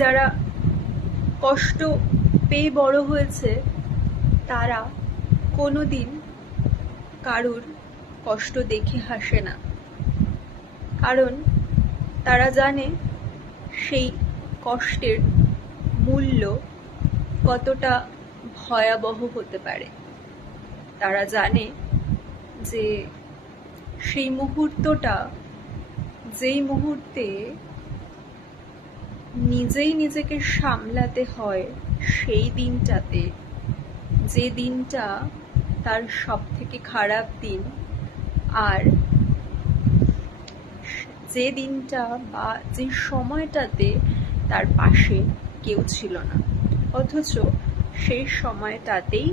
যারা কষ্ট পেয়ে বড় হয়েছে তারা কোনোদিন কারুর কষ্ট দেখে হাসে না, কারণ তারা জানে সেই কষ্টের মূল্য কতটা ভয়াবহ হতে পারে। তারা জানে যে সেই মুহূর্তটা, যেই মুহূর্তে নিজেই নিজেকে সামলাতে হয়, সেই দিনটাতে, যে দিনটা তার সব থেকে খারাপ দিন, আর যে দিনটা বা যে সময়টাতে তার পাশে কেউ ছিল না, অথচ সেই সময়টাতেই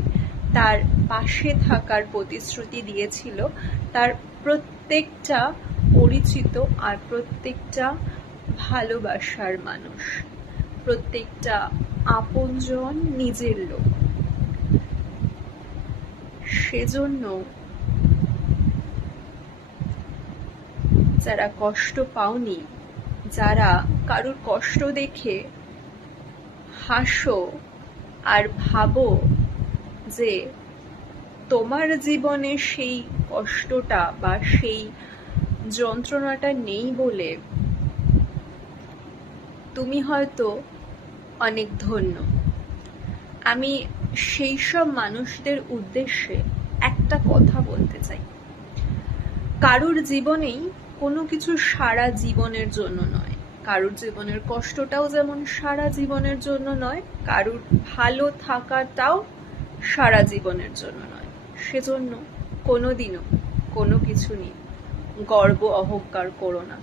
তার পাশে থাকার প্রতিশ্রুতি দিয়েছিল তার প্রত্যেকটা পরিচিত আর প্রত্যেকটা ভালোবাসার মানুষ, প্রত্যেকটা আপনজন, নিজের লোক। সেজন্য যারা কষ্ট পাওনি, যারা কারুর কষ্ট দেখে হাসো আর ভাবো যে তোমার জীবনে সেই কষ্টটা বা সেই যন্ত্রণাটা নেই বলে তুমি হয়তো অনেক ধন্য। আমি সেই সব মানুষদের উদ্দেশ্যে একটা কথা বলতে চাই, কারুর জীবনেই কোনো কিছু সারা জীবনের জন্য নয়, কারুর জীবনের কষ্টটাও যেমন সারা জীবনের জন্য নয়, কারুর ভালো থাকাটাও সারা জীবনের জন্য নয়। সেজন্য কোনোদিনও কোনো কিছু নিয়ে গর্ব অহংকার করো না।